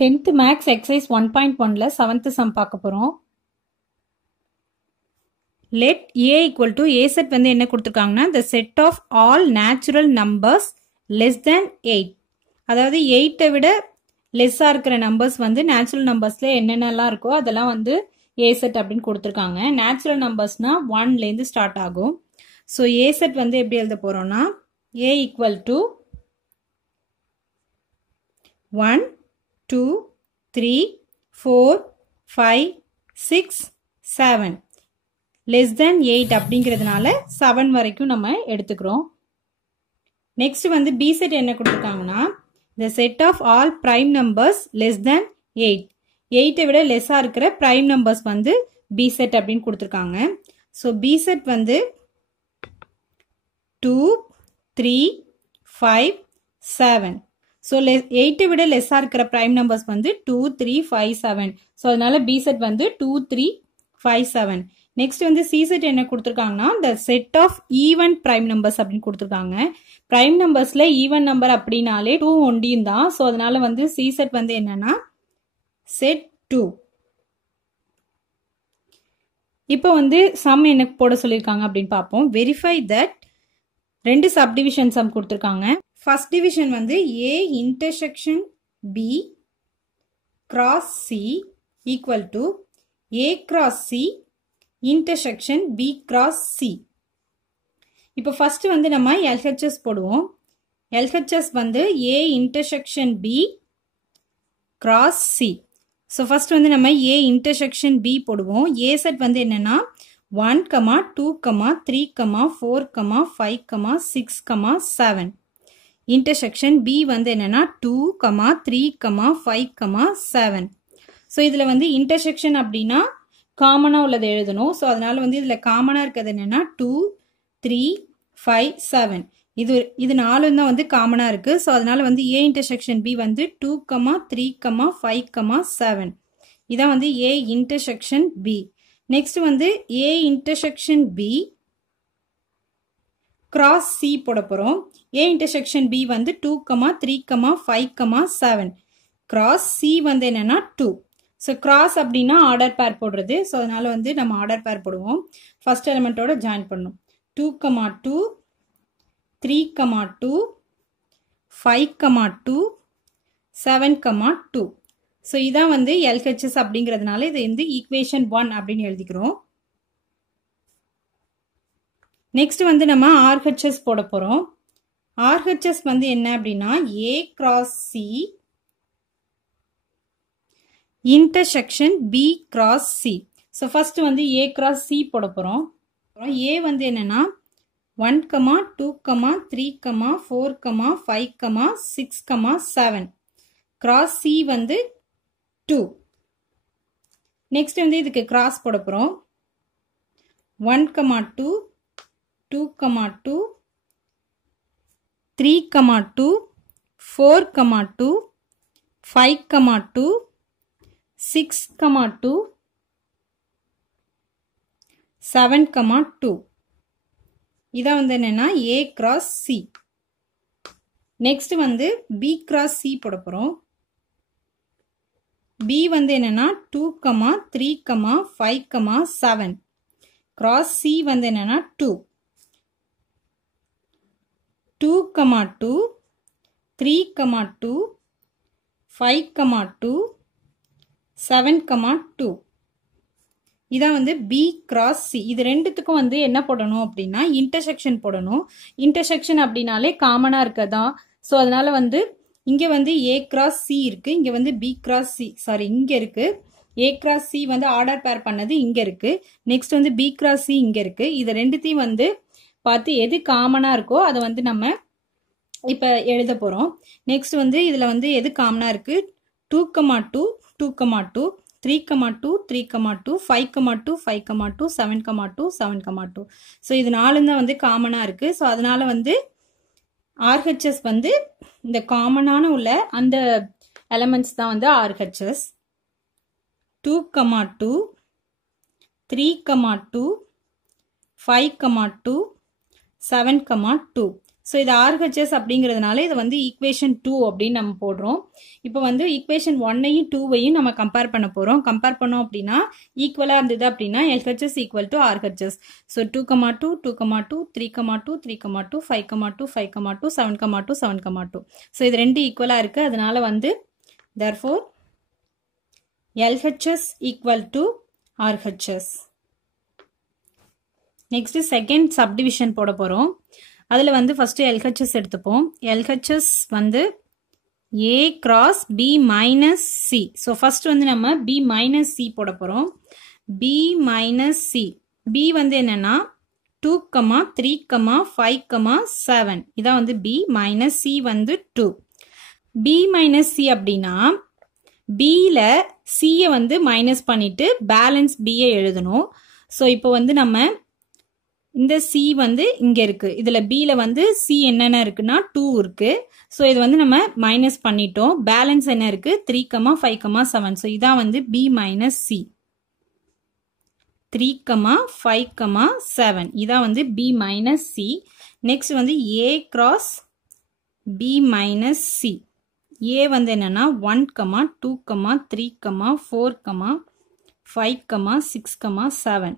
10th Max Exercise 1.1ல 7th sum பார்க்க போறோம். Let A equal to A set வந்து என்ன கொடுத்திருக்காங்கன்னா the set of all natural numbers less than 8. அதாவது 8 விட லெஸ்ஸா இருக்கிற நம்பர்ஸ் வந்து நேச்சுரல் நம்பர்ஸ்ல என்னென்னலாம் இருக்கோ அதெல்லாம் வந்து A set அப்படின்னு கொடுத்திருக்காங்க. நேச்சுரல் நம்பர்ஸ்னா 1ல இருந்து ஸ்டார்ட் ஆகும். ஸோ A set வந்து எப்படி எழுத போறோம்னா A equal to 1 2 3 4 5 6 7 less than 8 அப்படிங்கிறதுனால 7 வரைக்கும் நம்ம எடுத்துக்கிறோம். நெக்ஸ்ட் வந்து B set என்ன கொடுத்திருக்காங்கன்னா the set of all prime numbers less than 8. 8 விட லெஸ்ஸா இருக்கிற prime numbers வந்து B set அப்படின்னு கொடுத்திருக்காங்க. ஸோ B set வந்து 2 3 5 7. ஸோ 8 விட லெஸ்ஸா இருக்கிற prime numbers வந்து 2 3 5 7. ஸோ அதனால B set வந்து 2 3 5 7. நெக்ஸ்ட் வந்து C set என்ன கொடுத்திருக்காங்கன்னா the set of even prime numbers அப்படின்னு கொடுத்திருக்காங்க. prime numbersல even number அப்படினாலே 2 ஒண்டியும் தான். ஸோ அதனால வந்து C set வந்து என்னன்னா set 2. இப்போ வந்து சம் என்ன போட சொல்லியிருக்காங்க அப்படின்னு பார்ப்போம். வெரிஃபை தட் ரெண்டு சப்டிவிஷன் சம் கொடுத்திருக்காங்க. ஃபர்ஸ்ட் டிவிஷன் வந்து A intersection B cross C equal to A cross C intersection B cross C. இப்போ ஃபர்ஸ்ட் வந்து நம்ம LHS போடுவோம். LHS வந்து A intersection B cross C. So first வந்து நம்ம A இன்டர்செக்ஷன் B போடுவோம். A செட் வந்து என்னன்னா 1, 2, 3, 4, 5, 6, 7. இன்டர்செக்ஷன் B வந்து என்னன்னா 2, 3, 5, 7. ஸோ இதுல வந்து இன்டர்செக்ஷன் அப்படின்னா காமனா உள்ளதை எழுதணும். ஸோ அதனால வந்து இதுல காமனா இருக்கிறது என்னன்னா 2, 3, 5, 7. இது நாலும் தான் வந்து காமனா இருக்கு. ஸோ அதனால வந்து A இன்டர்செக்ஷன் B வந்து 2, 3, 5, 7. இதான் வந்து A இன்டர்செக்ஷன் B. நெக்ஸ்ட் வந்து A intersection B cross C போட போறோம். A இன்டர்செக்ஷன் B வந்து 2, 3, 5, 7. cross C வந்து என்னன்னா 2. ஸோ cross அப்படின்னா ஆர்டர் பேர் போடுறது. ஸோ அதனால வந்து நம்ம ஆர்டர் பேர் போடுவோம். ஃபர்ஸ்ட் எலிமெண்டோட ஜாயின் பண்ணும். 2, 2, 3, 2, 5, 2, 7, 2. ஸோ இதான் வந்து LHS அப்படிங்கிறதுனால இது வந்து ஈக்குவேஷன் 1 அப்படின்னு எழுதிக்கிறோம். நெக்ஸ்ட் வந்து நம்ம RHS போட போறோம். RHS வந்து என்ன அப்படின்னா A cross C intersection B cross C. So first வந்து A cross C போட போறோம். A வந்து என்னன்னா 1, 2, 3, 4, 5, 6, 7. cross C வந்து 2. நெக்ஸ்ட் வந்து இதுக்கு cross போட போறோம். 1, 2, 2, 2, 3, 2, 4, 2, 5, 2, 6, 2, 7, 2. இதான் வந்து என்னன்னா A cross C. நெக்ஸ்ட் வந்து B cross C போட போறோம். B வந்து என்னன்னா 2, 3, 5, 7. cross C வந்து என்னன்னா 2. 2, 2, 3, 2, 5, 2, 7, 2. இதான் வந்து B cross C. இது ரெண்டுத்துக்கும் வந்து என்ன போடணும் அப்படின்னா இன்டர்செக்ஷன் போடணும். இன்டர்செக்ஷன் அப்படின்னாலே காமனா இருக்கதா. ஸோ அதனால வந்து இங்க வந்து A cross C இருக்கு. இங்க வந்து B cross C சாரி இங்க இருக்கு. A cross C வந்து ஆர்டர் பேர் பண்ணது இங்க இருக்கு. நெக்ஸ்ட் வந்து B cross C இங்க இருக்கு. இது ரெண்டுத்தையும் வந்து பார்த்து எது காமனா இருக்கோ அதை வந்து நம்ம இப்ப எழுத போறோம். நெக்ஸ்ட் வந்து இதுல வந்து எது காமனா இருக்கு 2, 2, 2, 2, 3, 2, 3, 2, 5, 2, 5, 2, 7, 2, 7, 2. ஸோ இது நாலும் தான் வந்து காமனா இருக்கு. ஸோ அதனால வந்து RHS வந்து இந்த காமனான உள்ள அந்த எலமெண்ட்ஸ் தான் வந்து RHS. 2, 2, 3, 2, 5, 2, 7, 2. ஸோ இது RHS அப்படிங்கிறதுனால இதை வந்து ஈக்குவேஷன் 2 அப்படின்னு நம்ம போடுறோம். இப்போ வந்து ஈக்குவேஷன் 1ஐயும் 2ஐயும் நம்ம கம்பேர் பண்ண போகிறோம். கம்பேர் பண்ணோம் அப்படின்னா ஈக்குவலாக இருந்தது அப்படின்னா LHS equal to RHS. So 2,2, 2,2, 3,2, 3,2, 5,2, 5,2, 7,2, 7,2. So இது ரெண்டு ஈக்குவலாக இருக்குது. அதனால வந்து therefore LHS equal to RHS. Next second subdivision போட போகிறோம். அதில் வந்து ஃபஸ்ட்டு LHS எடுத்துப்போம். LHS வந்து A cross B minus C. So first வந்து நம்ம B minus C போட போகிறோம். B minus C. B வந்து என்னன்னா 2, 3, 5, 7. இதான் வந்து B minus C வந்து 2. B minus C அப்படின்னா Bல Cயை வந்து மைனஸ் பண்ணிட்டு பேலன்ஸ் Bயை எழுதணும். ஸோ இப்போ வந்து நம்ம இந்த C வந்து இங்கே இருக்குது. இதில் Bல வந்து C என்னென்ன இருக்குன்னா 2 இருக்குது. ஸோ இது வந்து நம்ம மைனஸ் பண்ணிட்டோம். பேலன்ஸ் என்ன இருக்குது 3, 5, 7. ஸோ இதான் வந்து B minus C. 3, 5, 7. இதான் வந்து B minus C. நெக்ஸ்ட் வந்து A cross B minus C. A வந்து என்னன்னா 1, 2, 3, 4, 5, 6, 7.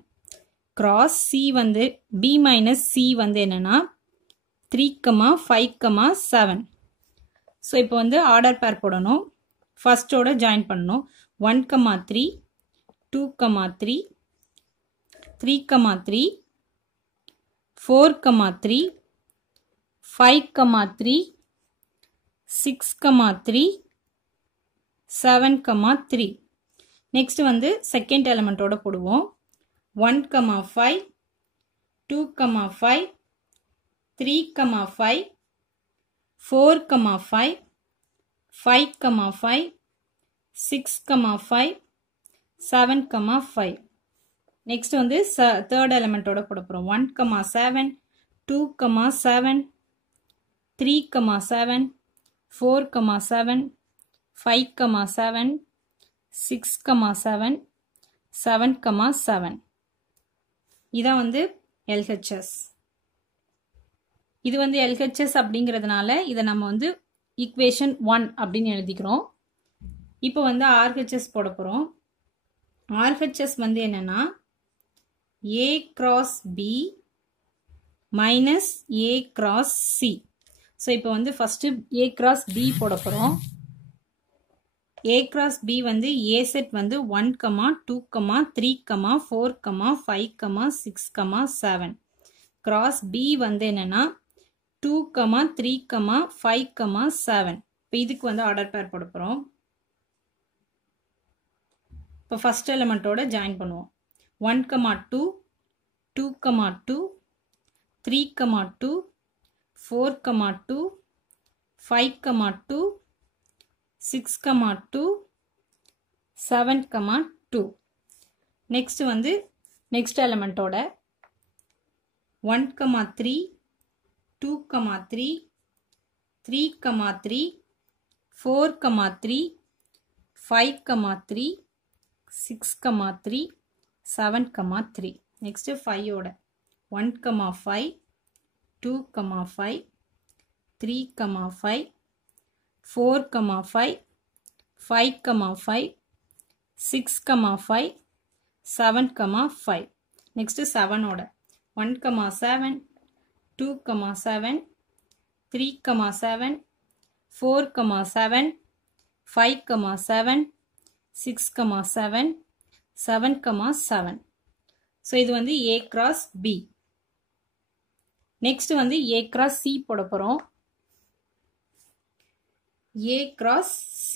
cross C வந்து B minus C வந்து என்னன்னா 3, 5, 7. ஸோ இப்போ வந்து ஆர்டர் பேர் போடணும். ஃபர்ஸ்டோட ஜாயின் பண்ணணும். 1, 3, 2, 3, 3, 3, 4, 3, 5, 3, 6, 3, 7, 3. நெக்ஸ்ட் வந்து செகண்ட் எலிமெண்டோட போடுவோம். 1, 5, 2, 5, 3, 5, 4, 5, 5, 5, 6, 5, 7, 5. நெக்ஸ்ட் வந்து தேர்ட் எலிமெண்டோட போட போகிறோம். 1, 7, 2, 7, 3, 7, 4, 7, 5, 7, 6, 7, 7, 7. இதான் வந்து LHS. இது வந்து LHS அப்படிங்கிறதுனால இதை நம்ம வந்து ஈக்குவேஷன் 1 அப்படின்னு எழுதிக்கிறோம். இப்போ வந்து RHS போட போகிறோம். RHS வந்து என்னன்னா A cross B minus A cross C. So இப்போ வந்து ஃபஸ்ட்டு A cross B போட போகிறோம். A cross B வந்து A set வந்து 1, 2, 3, 4, 5, 6, 7. cross B வந்து என்னன்னா 2, 3, 5, 7. இப்போ இதுக்கு வந்து ஆர்டர் பேர் போட போகிறோம். இப்போ ஃபர்ஸ்ட் எலிமெண்ட்டோட ஜாயின் பண்ணுவோம். 1, 2, 2, 2, 3, 2, 4, 2, 5, 2, 6, 2, 7, 2. நெக்ஸ்ட் வந்து நெக்ஸ்ட் எலிமெண்ட்டோட 1, 3, 2, 3, 3, 3, 4, 3, 5, 3, 6, 3, 7, 3. நெக்ஸ்ட் 5 ஓட 1, 5, 2, 5, 3, 5, 4, 5, 5, 5, 6, 5, 7, 5. Next 7 ஓட 1, 7, 2, 7, 3, 7, 4, 7, 5, 7, 6, 7, 7, 7. So இது வந்து A cross B. Next வந்து A cross C போட போறோம். A cross C.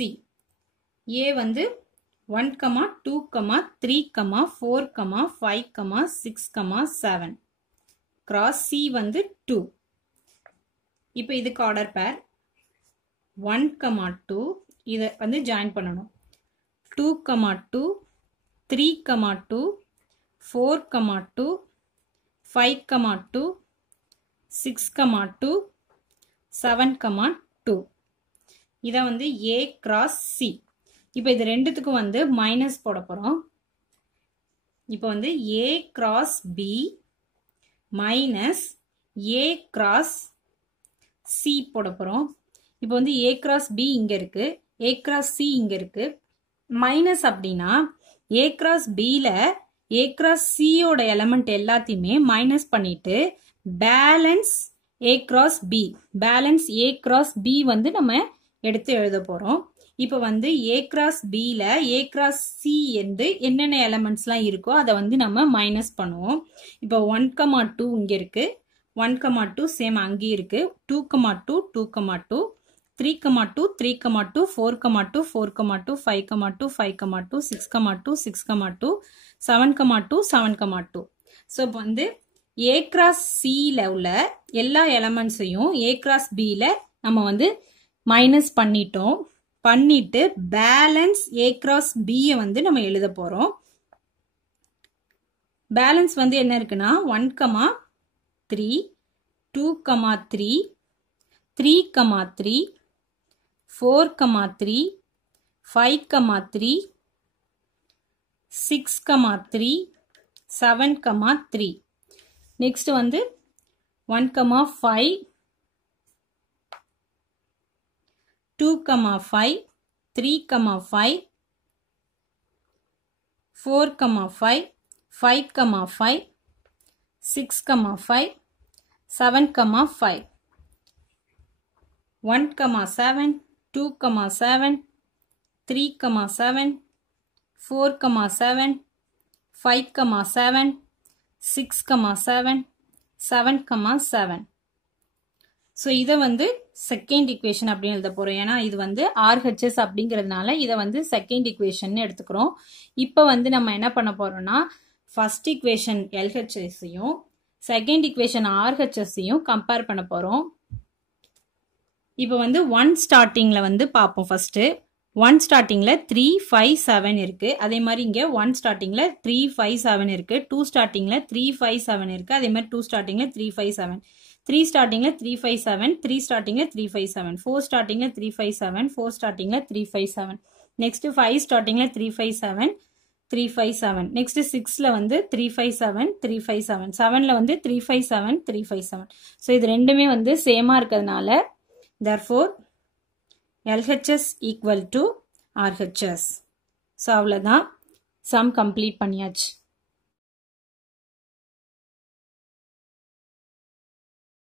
A வந்து 1, 2, 3, 4, 5, 6, 7. Cross C வந்து 2. இப்போ இதுக்கு ஆர்டர் பேர் 1, 2 இதை வந்து ஜாயின் பண்ணணும். 2, 2, 3, 2, 4, 2, 5, 2, 6, 2, 7, 2. இதை வந்து A cross C. இப்போ இது ரெண்டுத்துக்கும் வந்து மைனஸ் போட போகிறோம். இப்போ வந்து A cross B minus A cross C போட போகிறோம். இப்போ வந்து ஏ கிராஸ் பி இங்கே இருக்குது, ஏ கிராஸ் சி இங்கே இருக்குது. மைனஸ் அப்படின்னா ஏ கிராஸ் பியில் ஏ கிராஸ் சியோட எலமெண்ட் எல்லாத்தையுமே மைனஸ் பண்ணிட்டு balance A cross B, balance A cross B வந்து நம்ம எடுத்து எழுத போகிறோம். இப்போ வந்து ஏ கிராஸ் பியில் ஏ கிராஸ் சி என்று என்னென்ன எலமெண்ட்ஸ்லாம் இருக்கோ அதை வந்து நம்ம மைனஸ் பண்ணுவோம். இப்போ 1,2 இங்கே இருக்குது, 1,2 சேம் அங்கே இருக்குது, 2,2 2,2 3,2 3,2 4,2 4,2 5,2 5,2 6,2 6,2 7,2 7,2. ஸோ இப்போ வந்து ஏ கிராஸ் சியில் உள்ள எல்லா எலமெண்ட்ஸையும் ஏ கிராஸ் பியில் நம்ம வந்து மைனஸ் பண்ணிட்டு பேலன்ஸ் ஏ கிராஸ் பியை வந்து நம்ம எழுத போகிறோம். பேலன்ஸ் வந்து என்ன இருக்குன்னா 1,3 2,3 3,3 4,3 5,3 6,3 7,3. நெக்ஸ்ட் வந்து 1,5 2,5 3,5 4,5 5,5 6,5 7,5 1,7 2,7 3,7 4,7 5,7 6,7 7,7. ஸோ இதை வந்து செகண்ட் இக்குவேஷன் அப்படின்னு எழுத போகிறோம். ஏன்னா இது வந்து ஆர்ஹெச்எஸ் அப்படிங்கிறதுனால இதை வந்து செகண்ட் இக்குவேஷன் எடுத்துக்கிறோம். இப்போ வந்து நம்ம என்ன பண்ண போகிறோம்னா ஃபர்ஸ்ட் இக்குவேஷன் எல்ஹெச்எஸ்ஸையும் செகண்ட் இக்குவேஷன் ஆர்ஹெச்எஸ்ஸையும் கம்பேர் பண்ண போகிறோம். இப்போ வந்து 1 ஸ்டார்டிங்கில் வந்து பார்ப்போம். ஃபர்ஸ்ட்டு 1 ஸ்டார்டிங்கில் 3 5 7 இருக்குது. அதே மாதிரி இங்கே 1 ஸ்டார்டிங்கில் 3 5 7 இருக்குது. 2 ஸ்டார்டிங்கில் 3 5 7 இருக்குது. அதே மாதிரி 2 ஸ்டார்டிங்கில் 3 5 7, 3 ஸ்டார்டிங்கில் 3 5 7, 3 ஸ்டார்டிங்கில் 3 5 7, 4 ஸ்டார்டிங்கில் 3 5 7, 4 ஸ்டார்டிங்கில் 3 5 7. நெக்ஸ்ட் 5 ஸ்டார்டிங்கில் 3 5 7 3 5 7. நெக்ஸ்ட் 6ல வந்து 3 5 7 3 5 7, 7ல வந்து 3 5 7 3 5 7. ஸோ இது ரெண்டுமே வந்து சேமாக இருக்கிறதுனால therefore LHS equal to RHS. So அவ்வளோதான், சம் கம்ப்ளீட் பண்ணியாச்சு.